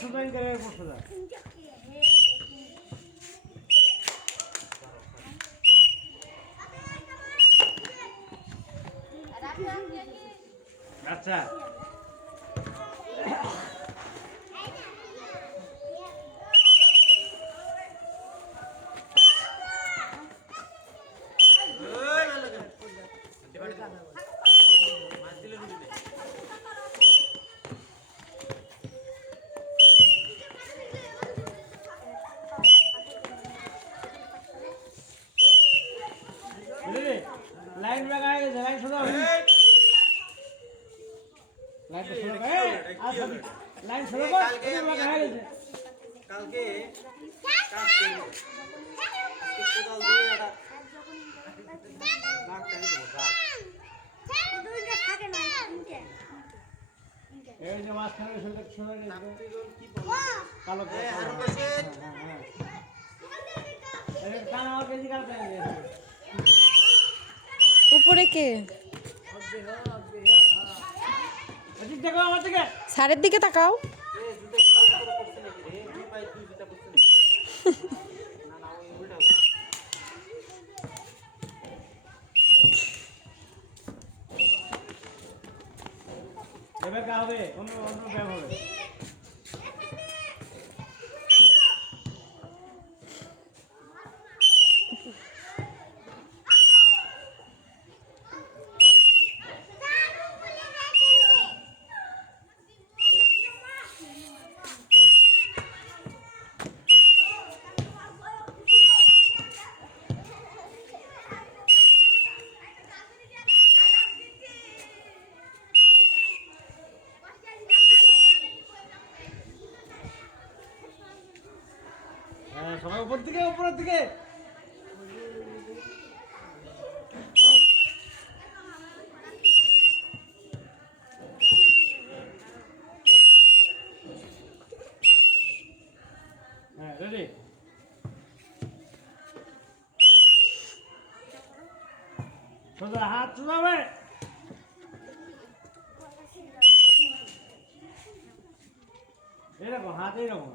Sudan করে বসে যা আচ্ছা লাইন লাগায় গেছে লাইন সোজা লাইন সোজা লাইন সোজা লাগায় গেছে কালকে কাজ করব কোদাল দিয়ে এটা নাক টানি দেব দাগ দুইটা থাকে না তিনটে এই যে মাঝখানে সোজা সোজা কি বল কালো আর পাশে আরে কানা আর কেজি কাটতে উপরে কে অজিত দেখো আমার দিকে সারের দিকে তাকাও এ জুতা কি করে করতে নাকি রে দুই পাই দুই জুতা করতে নাকি না না ওই উল্টা এবার কা হবে অন্য অন্য ব্যায়াম হবে সবাই উপর দিকে উপরের দিকে হ্যাঁ রেডি সোজা হাত সোজাবে এরকম হাত এইরকম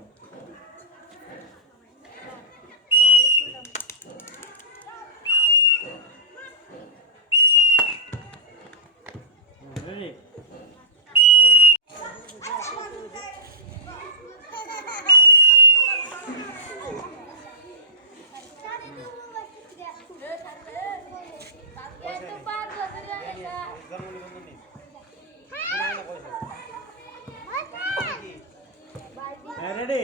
ready ready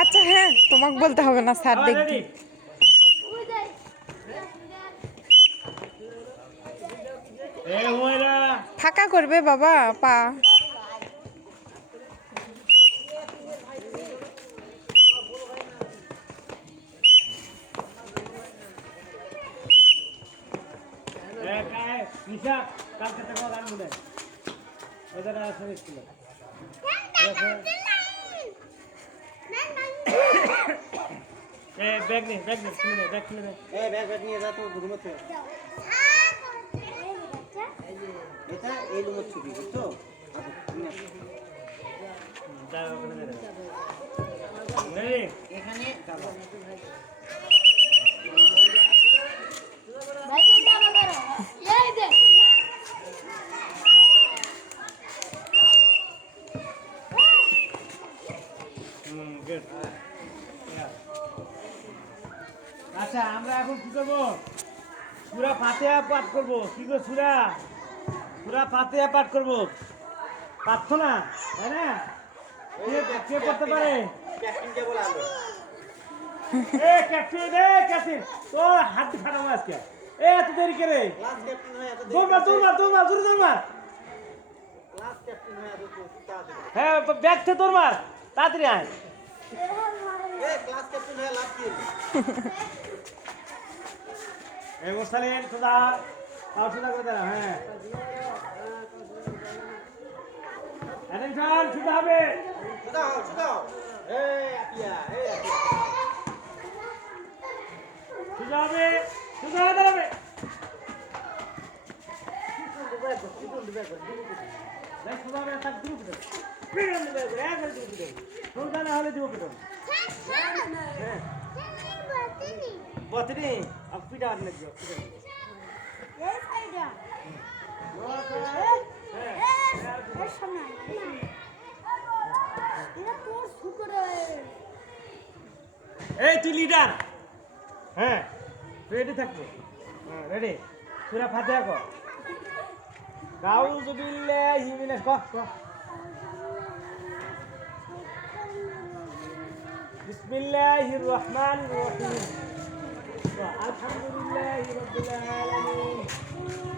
আচ্ছা হ্যাঁ তোমাকে বলতে হবে না স্যার দেখবি ফাঁকা করবে বাবা পা নিশা কালকে থেকে গান বলে এদের আসলে ছিল ব্যাগ নে খুলে নে ব্যাগ খুলে নে ব্যাগ নিয়ে যা তো রুমে এটা এই রুমের ছবি বুঝছো এখানে আচ্ছা আমরা এখন কি করবো সূরা ফাতিহা পাঠ করবো কি গো সূরা ফাতিহা পাঠ করবো পারছো না তাই না কে করতে পারে ক্যাপ্টেনকে বলালো ক্যাপ্টেন তোর হাত ফাটাবো আজকে এত দেরি করে ক্লাস ক্যাপ্টেন হয়ে এত দৌড় জোরে দৌড় ক্লাস ক্যাপ্টেন হয়ে এত তাড়াতাড়ি হ্যাঁ ব্যাগটা তোর মার তাড়াতাড়ি আয় ক্লাস ক্যাপ্টেন হয়ে লাভ কি এই বসালে সোজা তাও সোজা করে দাঁড়া হ্যাঁ অ্যাটেনশন সোজা হবে সুদাও এই আপিয়া সোজা হবে সোজা হয়ে দাঁড়াবে দেখ সবাই তার দিব কেটে পিড়ন দিবে একবার দিব কেটে কোনটা না হলে দিব কেটে হ্যাঁ বতনি अब पिटा लग जाओ पिटा এই তুই লিডার হ্যাঁ রেডি থাকবে হ্যাঁ রেডি সূরা ফাতিহা কর আউযু বিল্লাহি মিনাশ বিসমিল্লাহির রহমানির রহিম আলহামদুলিল্লাহি রাব্বিল আলামিন